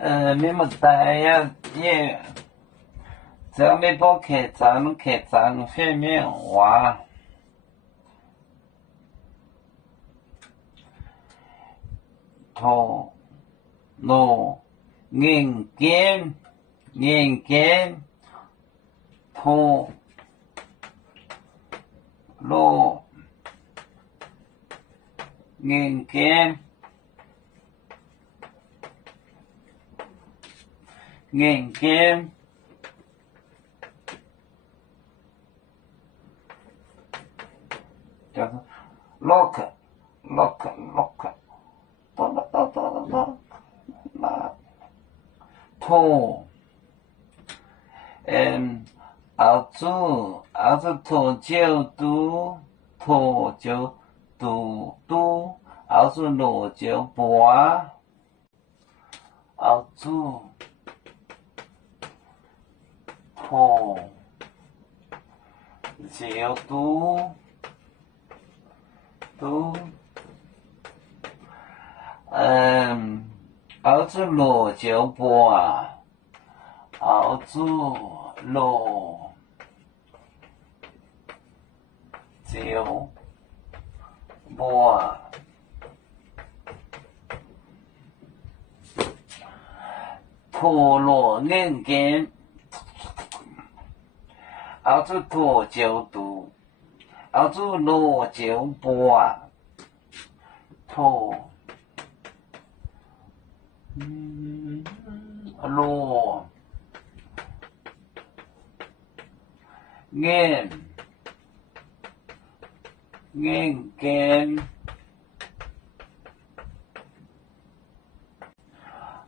你们大呀也，只要你不客栈下面话，头脑眼睛头脑眼睛。眼睛，叫做 lock，头，澳洲头就肚，澳洲罗就半，澳洲。头就肚，澳洲罗就半，澳洲罗就半，头脑眼睛。澳洲头就肚，澳洲罗就半，头，罗，眼睛，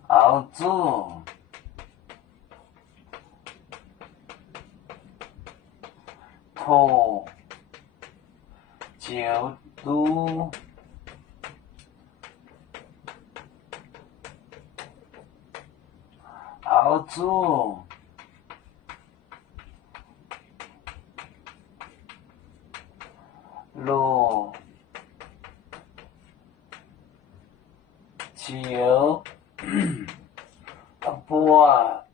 澳洲。头就肚，澳洲罗就半。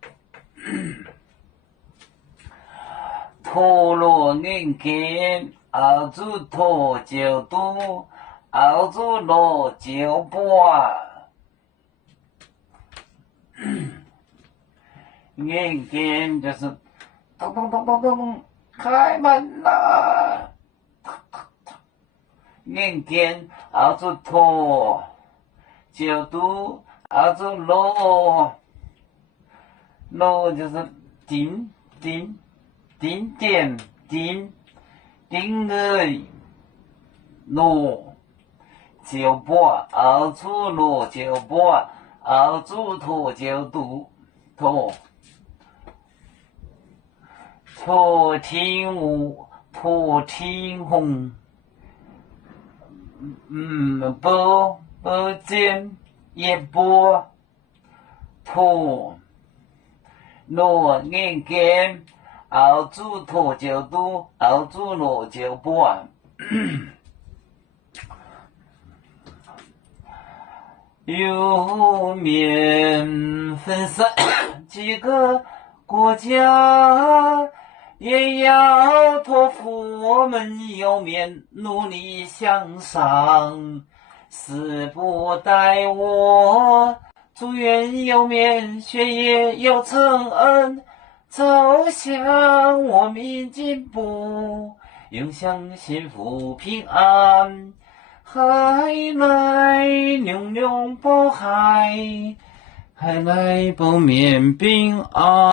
头脑眼睛，澳洲头就肚，澳洲罗就半。眼睛就是咚，开门啦！眼睛，澳洲头就肚，澳洲罗就是定点而罗就半，澳洲罗就半，澳洲头就肚，头天红，不尖也波，头脑眼睛。澳洲头就肚，澳洲罗就半。有面分散几个国家，也要托付我们有面努力向上。死不待我，祝愿有面学业有成恩。走向我们进步，永享幸福平安。海来永永保海，海来保面平安。